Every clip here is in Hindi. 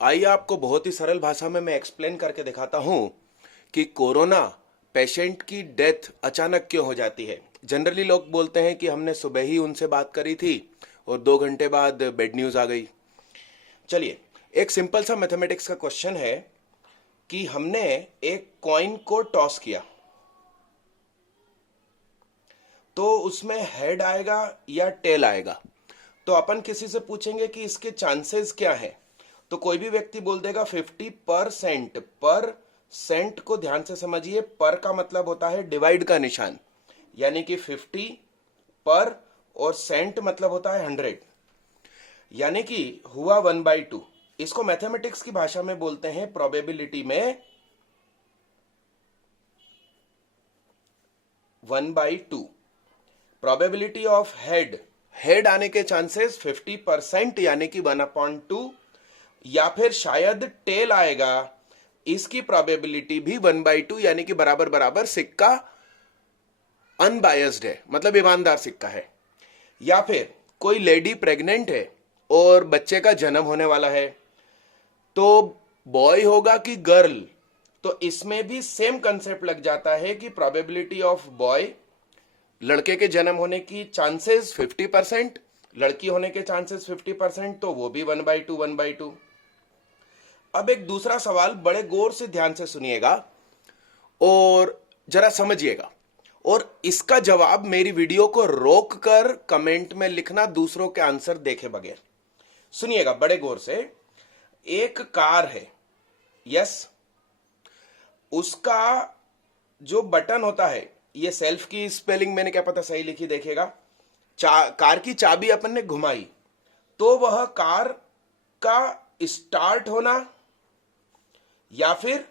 आइए आपको बहुत ही सरल भाषा में मैं एक्सप्लेन करके दिखाता हूं कि कोरोना पेशेंट की डेथ अचानक क्यों हो जाती है। जनरली लोग बोलते हैं कि हमने सुबह ही उनसे बात करी थी और 2 घंटे बाद बेड न्यूज आ गई। चलिए, एक सिंपल सा मैथमेटिक्स का क्वेश्चन है कि हमने एक कॉइन को टॉस किया तो उसमें हेड आएगा या टेल आएगा। तो अपन किसी से पूछेंगे कि इसके चांसेस क्या है, तो कोई भी व्यक्ति बोल देगा 50%। पर सेंट को ध्यान से समझिए, पर का मतलब होता है डिवाइड का निशान, यानी कि 50 पर और सेंट मतलब होता है 100, यानी कि हुआ 1/2। इसको मैथमेटिक्स की भाषा में बोलते हैं प्रोबेबिलिटी में 1/2। प्रोबेबिलिटी ऑफ हेड आने के चांसेस 50% यानी कि 1/2, या फिर शायद टेल आएगा, इसकी प्रोबेबिलिटी भी 1/2 यानी कि बराबर बराबर। सिक्का अनबायस्ड है, मतलब ईमानदार सिक्का है। या फिर कोई लेडी प्रेग्नेंट है और बच्चे का जन्म होने वाला है, तो बॉय होगा कि गर्ल, तो इसमें भी सेम कंसेप्ट लग जाता है कि प्रोबेबिलिटी ऑफ बॉय, लड़के के जन्म होने की चांसेस 50%, लड़की होने के चांसेस 50%, तो वो भी 1/2। अब एक दूसरा सवाल बड़े गौर से ध्यान से सुनिएगा और जरा समझिएगा, और इसका जवाब मेरी वीडियो को रोक कर कमेंट में लिखना, दूसरों के आंसर देखे बगैर। सुनिएगा बड़े गौर से। एक कार है, यस, उसका जो बटन होता है, ये सेल्फ की स्पेलिंग मैंने क्या पता सही लिखी, देखिएगा। कार की चाबी अपन ने घुमाई तो वह कार का स्टार्ट होना या फिर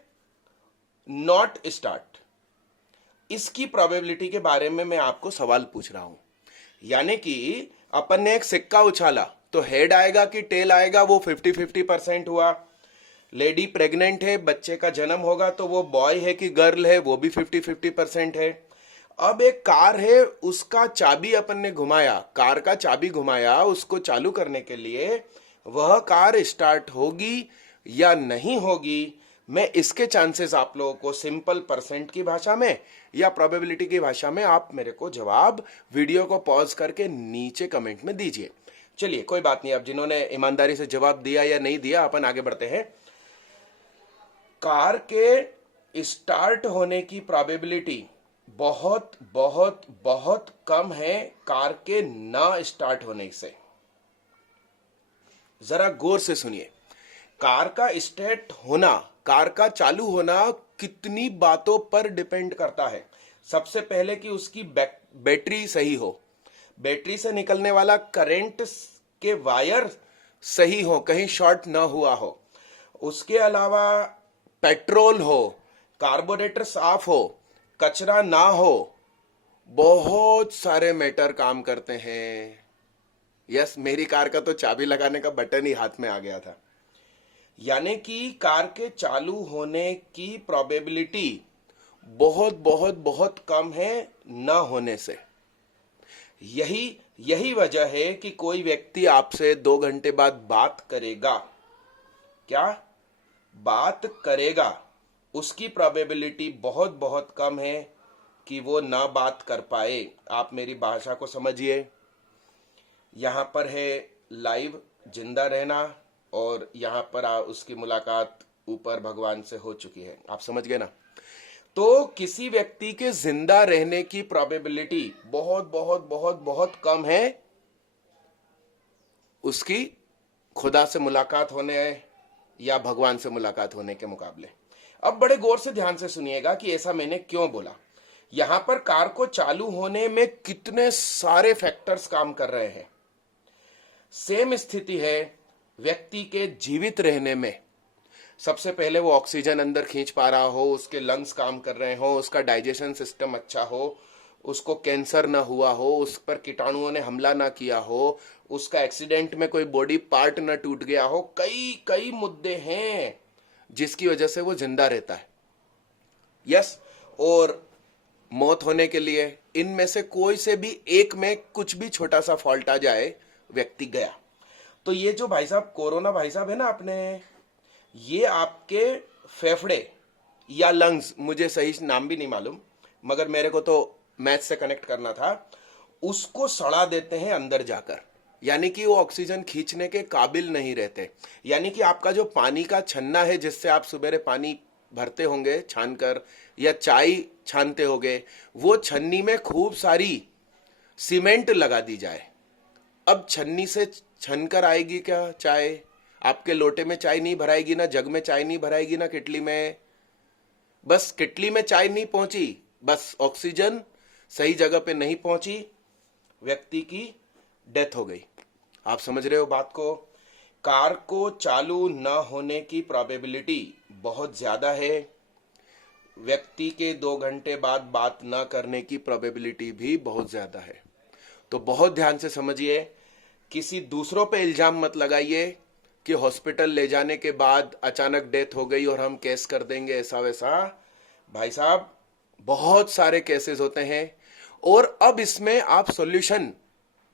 नॉट स्टार्ट, इसकी प्रोबेबिलिटी के बारे में मैं आपको सवाल पूछ रहा हूं। यानी कि अपन ने एक सिक्का उछाला तो हेड आएगा कि टेल आएगा, वो 50-50% हुआ। लेडी प्रेग्नेंट है, बच्चे का जन्म होगा, तो वो बॉय है कि गर्ल है, वो भी 50-50% है। अब एक कार है, उसका चाबी अपन ने घुमाया, कार का चाबी घुमाया उसको चालू करने के लिए, वह कार स्टार्ट होगी या नहीं होगी, मैं इसके चांसेस आप लोगों को सिंपल परसेंट की भाषा में या प्रोबेबिलिटी की भाषा में आप मेरे को जवाब वीडियो को पॉज करके नीचे कमेंट में दीजिए। चलिए, कोई बात नहीं, अब जिन्होंने ईमानदारी से जवाब दिया या नहीं दिया अपन आगे बढ़ते हैं। कार के स्टार्ट होने की प्रोबेबिलिटी बहुत बहुत बहुत कम है कार के ना स्टार्ट होने से। जरा गौर से सुनिए, कार का स्टार्ट होना, कार का चालू होना कितनी बातों पर डिपेंड करता है। सबसे पहले कि उसकी बैटरी सही हो, बैटरी से निकलने वाला करंट के वायर सही हो, कहीं शॉर्ट ना हुआ हो। उसके अलावा पेट्रोल हो, कार्बोरेटर साफ हो, कचरा ना हो, बहुत सारे मैटर काम करते हैं। यस, मेरी कार का तो चाबी लगाने का बटन ही हाथ में आ गया था। यानी कि कार के चालू होने की प्रोबेबिलिटी बहुत बहुत बहुत कम है ना होने से। यही वजह है कि कोई व्यक्ति आपसे 2 घंटे बाद बात करेगा, क्या बात करेगा, उसकी प्रोबेबिलिटी बहुत बहुत कम है कि वो ना बात कर पाए। आप मेरी भाषा को समझिए। यहां पर है लाइव, जिंदा रहना, और यहां पर उसकी मुलाकात ऊपर भगवान से हो चुकी है। आप समझ गए ना? तो किसी व्यक्ति के जिंदा रहने की प्रोबेबिलिटी बहुत बहुत बहुत बहुत कम है उसकी खुदा से मुलाकात होने या भगवान से मुलाकात होने के मुकाबले। अब बड़े गौर से ध्यान से सुनिएगा कि ऐसा मैंने क्यों बोला। यहां पर कार को चालू होने में कितने सारे फैक्टर्स काम कर रहे हैं। सेम स्थिति है व्यक्ति के जीवित रहने में। सबसे पहले वो ऑक्सीजन अंदर खींच पा रहा हो, उसके लंग्स काम कर रहे हो, उसका डाइजेशन सिस्टम अच्छा हो, उसको कैंसर ना हुआ हो, उस पर कीटाणुओं ने हमला ना किया हो, उसका एक्सीडेंट में कोई बॉडी पार्ट ना टूट गया हो। कई कई मुद्दे हैं जिसकी वजह से वो जिंदा रहता है। यस, और मौत होने के लिए इनमें से कोई से भी एक में कुछ भी छोटा सा फॉल्ट आ जाए, व्यक्ति गया। तो ये जो भाई साहब कोरोना भाई साहब है ना अपने, ये आपके फेफड़े या लंग्स, मुझे सही नाम भी नहीं मालूम, मगर मेरे को तो मैथ से कनेक्ट करना था, उसको सड़ा देते हैं अंदर जाकर, यानी कि वो ऑक्सीजन खींचने के काबिल नहीं रहते। यानी कि आपका जो पानी का छन्ना है जिससे आप सुबेरे पानी भरते होंगे छानकर, या चाय छानते होंगे, वो छन्नी में खूब सारी सीमेंट लगा दी जाए। अब छन्नी से छनकर आएगी क्या चाय? आपके लोटे में चाय नहीं भराएगी, ना जग में चाय नहीं भराएगी, ना किटली में। बस किटली में चाय नहीं पहुंची, बस ऑक्सीजन सही जगह पे नहीं पहुंची, व्यक्ति की डेथ हो गई। आप समझ रहे हो बात को? कार को चालू न होने की प्रोबेबिलिटी बहुत ज्यादा है। व्यक्ति के 2 घंटे बाद बात न करने की प्रोबेबिलिटी भी बहुत ज्यादा है। तो बहुत ध्यान से समझिए, किसी दूसरों पे इल्जाम मत लगाइए कि हॉस्पिटल ले जाने के बाद अचानक डेथ हो गई और हम केस कर देंगे ऐसा वैसा। भाई साहब, बहुत सारे केसेस होते हैं। और अब इसमें आप सॉल्यूशन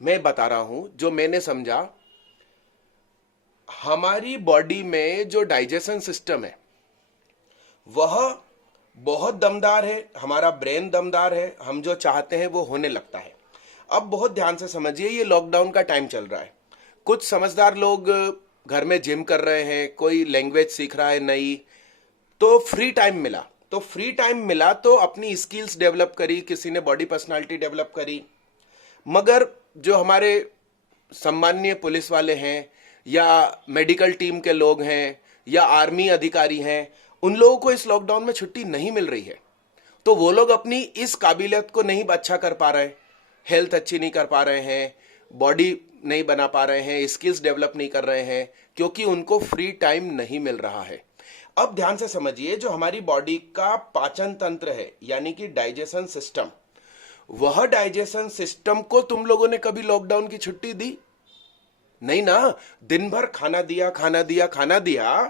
मैं बता रहा हूं जो मैंने समझा। हमारी बॉडी में जो डाइजेशन सिस्टम है वह बहुत दमदार है, हमारा ब्रेन दमदार है, हम जो चाहते हैं वो होने लगता है। अब बहुत ध्यान से समझिए, ये लॉकडाउन का टाइम चल रहा है। कुछ समझदार लोग घर में जिम कर रहे हैं, कोई लैंग्वेज सीख रहा है नई, तो फ्री टाइम मिला तो अपनी स्किल्स डेवलप करी, किसी ने बॉडी पर्सनालिटी डेवलप करी। मगर जो हमारे सम्माननीय पुलिस वाले हैं, या मेडिकल टीम के लोग हैं, या आर्मी अधिकारी हैं, उन लोगों को इस लॉकडाउन में छुट्टी नहीं मिल रही है। तो वो लोग अपनी इस काबिलियत को नहीं अच्छा कर पा रहे, हेल्थ अच्छी नहीं कर पा रहे हैं, बॉडी नहीं बना पा रहे हैं, स्किल्स डेवलप नहीं कर रहे हैं, क्योंकि उनको फ्री टाइम नहीं मिल रहा है। अब ध्यान से समझिए, जो हमारी बॉडी का पाचन तंत्र है, यानी कि डाइजेशन सिस्टम, वह डाइजेशन सिस्टम को तुम लोगों ने कभी लॉकडाउन की छुट्टी दी? नहीं ना। दिन भर खाना दिया खाना दिया खाना दिया,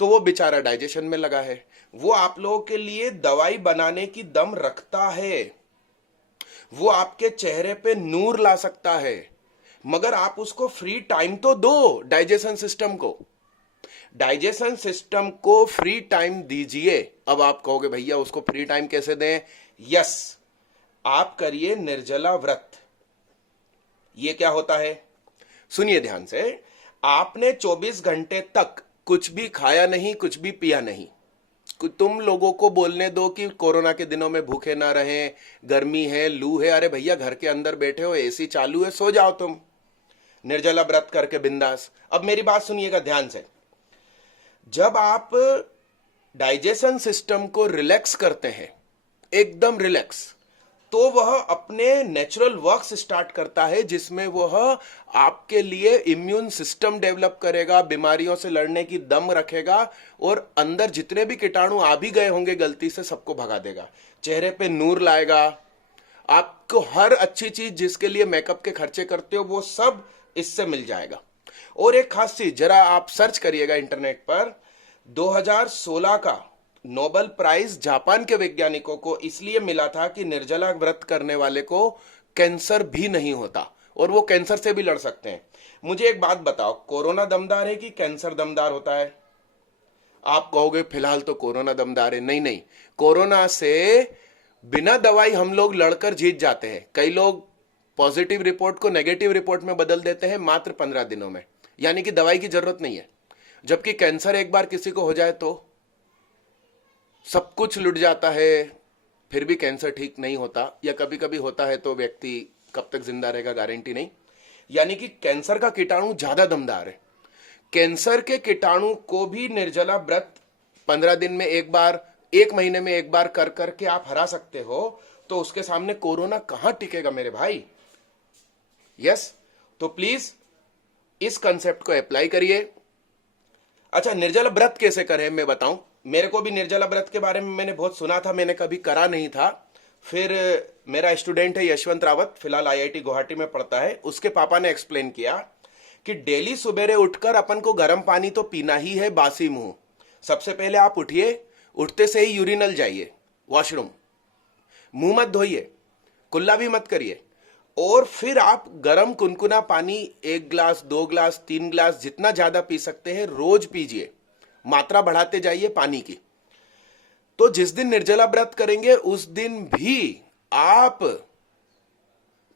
तो वो बेचारा डाइजेशन में लगा है। वो आप लोगों के लिए दवाई बनाने की दम रखता है, वो आपके चेहरे पे नूर ला सकता है, मगर आप उसको फ्री टाइम तो दो। डाइजेशन सिस्टम को फ्री टाइम दीजिए। अब आप कहोगे भैया उसको फ्री टाइम कैसे दें? यस, आप करिए निर्जला व्रत। ये क्या होता है? सुनिए ध्यान से। आपने 24 घंटे तक कुछ भी खाया नहीं, कुछ भी पिया नहीं। तुम लोगों को बोलने दो कि कोरोना के दिनों में भूखे ना रहें, गर्मी है, लू है। अरे भैया, घर के अंदर बैठे हो, एसी चालू है, सो जाओ तुम निर्जला व्रत करके बिंदास। अब मेरी बात सुनिएगा ध्यान से। जब आप डाइजेशन सिस्टम को रिलैक्स करते हैं, एकदम रिलैक्स, तो वह अपने नेचुरल वर्क्स स्टार्ट करता है, जिसमें वह आपके लिए इम्यून सिस्टम डेवलप करेगा, बीमारियों से लड़ने की दम रखेगा, और अंदर जितने भी कीटाणु आ भी गए होंगे गलती से, सबको भगा देगा, चेहरे पे नूर लाएगा। आपको हर अच्छी चीज जिसके लिए मेकअप के खर्चे करते हो वो सब इससे मिल जाएगा। और एक खास चीज, जरा आप सर्च करिएगा इंटरनेट पर, 2016 का नोबेल प्राइज जापान के वैज्ञानिकों को इसलिए मिला था कि निर्जला व्रत करने वाले को कैंसर भी नहीं होता, और वो कैंसर से भी लड़ सकते हैं। मुझे एक बात बताओ, कोरोना दमदार है कि कैंसर दमदार होता है? आप कहोगे फिलहाल तो कोरोना दमदार है। नहीं नहीं, कोरोना से बिना दवाई हम लोग लड़कर जीत जाते हैं। कई लोग पॉजिटिव रिपोर्ट को नेगेटिव रिपोर्ट में बदल देते हैं मात्र 15 दिनों में, यानी कि दवाई की जरूरत नहीं है। जबकि कैंसर एक बार किसी को हो जाए तो सब कुछ लुट जाता है, फिर भी कैंसर ठीक नहीं होता, या कभी कभी होता है तो व्यक्ति कब तक जिंदा रहेगा गारंटी नहीं। यानी कि कैंसर का कीटाणु ज्यादा दमदार है। कैंसर के कीटाणु को भी निर्जला व्रत 15 दिन में एक बार, 1 महीने में एक बार कर करके आप हरा सकते हो, तो उसके सामने कोरोना कहां टिकेगा मेरे भाई? यस, तो प्लीज इस कंसेप्ट को अप्लाई करिए। अच्छा, निर्जला व्रत कैसे करें मैं बताऊं। मेरे को भी निर्जला व्रत के बारे में मैंने बहुत सुना था, मैंने कभी करा नहीं था। फिर मेरा स्टूडेंट है यशवंत रावत, फिलहाल आईआईटी गुवाहाटी में पढ़ता है, उसके पापा ने एक्सप्लेन किया कि डेली सुबेरे उठकर अपन को गर्म पानी तो पीना ही है, बासी मुंह। सबसे पहले आप उठिए, उठते से ही यूरिनल जाइए, वॉशरूम, मुंह मत धोइए, कुल्ला भी मत करिए, और फिर आप गर्म कुनकुना पानी 1 गिलास, 2 गिलास, 3 गिलास, जितना ज्यादा पी सकते हैं रोज पीजिए। मात्रा बढ़ाते जाइए पानी की। तो जिस दिन निर्जला व्रत करेंगे उस दिन भी आप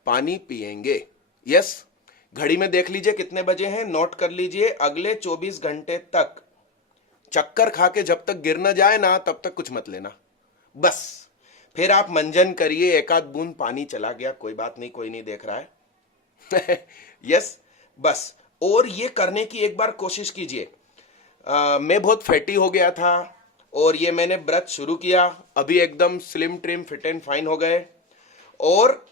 पानी पिएंगे। यस, घड़ी में देख लीजिए कितने बजे हैं, नोट कर लीजिए। अगले 24 घंटे तक चक्कर खा के जब तक गिर न जाए ना, तब तक कुछ मत लेना। बस फिर आप मंजन करिए, एक आध बूंद पानी चला गया, कोई बात नहीं, कोई नहीं देख रहा है। यस, बस। और ये करने की एक बार कोशिश कीजिए। मैं बहुत फैटी हो गया था और ये मैंने व्रत शुरू किया, अभी एकदम slim trim fit and fine हो गए और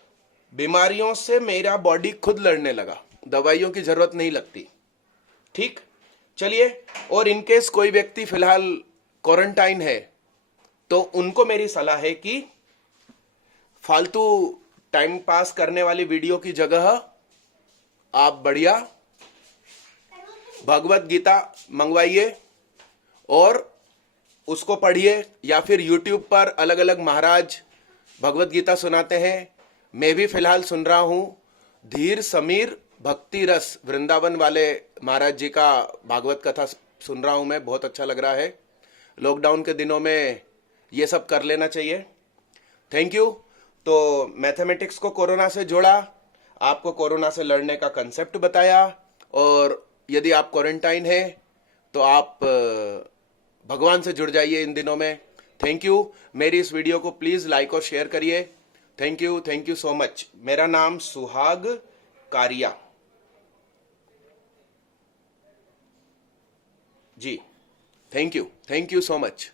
बीमारियों से मेरा बॉडी खुद लड़ने लगा, दवाइयों की जरूरत नहीं लगती। ठीक, चलिए। और इनकेस कोई व्यक्ति फिलहाल क्वारंटाइन है तो उनको मेरी सलाह है कि फालतू टाइम पास करने वाली वीडियो की जगह आप बढ़िया भगवत गीता मंगवाइए और उसको पढ़िए, या फिर YouTube पर अलग अलग महाराज भगवत गीता सुनाते हैं। मैं भी फिलहाल सुन रहा हूं धीर समीर भक्ति रस वृंदावन वाले महाराज जी का भागवत कथा सुन रहा हूं मैं, बहुत अच्छा लग रहा है। लॉकडाउन के दिनों में ये सब कर लेना चाहिए। Thank you. तो मैथमेटिक्स को कोरोना से जोड़ा, आपको कोरोना से लड़ने का कंसेप्ट बताया, और यदि आप क्वारंटाइन है तो आप भगवान से जुड़ जाइए इन दिनों में। Thank you. मेरी इस वीडियो को प्लीज लाइक और शेयर करिए। Thank you so much. मेरा नाम Suhag Kariya ji. Thank you so much.